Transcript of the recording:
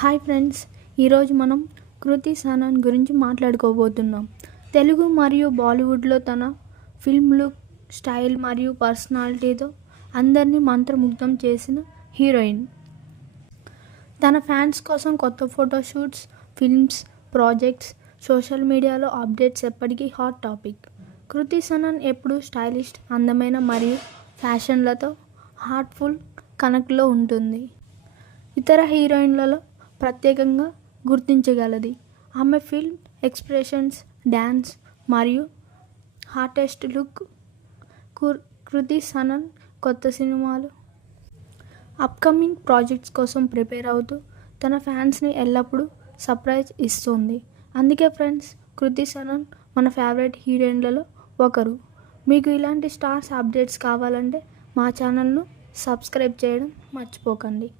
Hi friends, ఈరోజు మనం కృతి సనన్ గురించి మాట్లాడుకోబోతున్నాం. తెలుగు మరియు బాలీవుడ్లో తన ఫిల్మ్ లుక్, స్టైల్ మరియు పర్సనాలిటీతో అందరినీ మంత్రముగ్ధం చేసిన హీరోయిన్. తన ఫ్యాన్స్ కోసం కొత్త ఫోటోషూట్స్, ఫిల్మ్స్, ప్రాజెక్ట్స్, సోషల్ మీడియాలో అప్డేట్స్ ఎప్పటికీ హాట్ టాపిక్. కృతి సనన్ ఎప్పుడూ స్టైలిష్, అందమైన మరియు ఫ్యాషన్లతో హార్ట్ఫుల్ కనెక్ట్లో ఉంటుంది. ఇతర హీరోయిన్లలో ప్రత్యేకంగా గుర్తించగలది ఆమె ఫిల్మ్ ఎక్స్ప్రెషన్స్, డ్యాన్స్ మరియు హాటెస్ట్ లుక్. కృతి సనన్ కొత్త సినిమాలు, అప్కమింగ్ ప్రాజెక్ట్స్ కోసం ప్రిపేర్ అవుతూ తన ఫ్యాన్స్ని ఎల్లప్పుడూ సర్ప్రైజ్ ఇస్తుంది. అందుకే ఫ్రెండ్స్, కృతి సనన్ మన ఫేవరెట్ హీరోయిన్లలో ఒకరు. మీకు ఇలాంటి స్టార్స్ అప్డేట్స్ కావాలంటే మా ఛానల్ను సబ్స్క్రైబ్ చేయడం మర్చిపోకండి.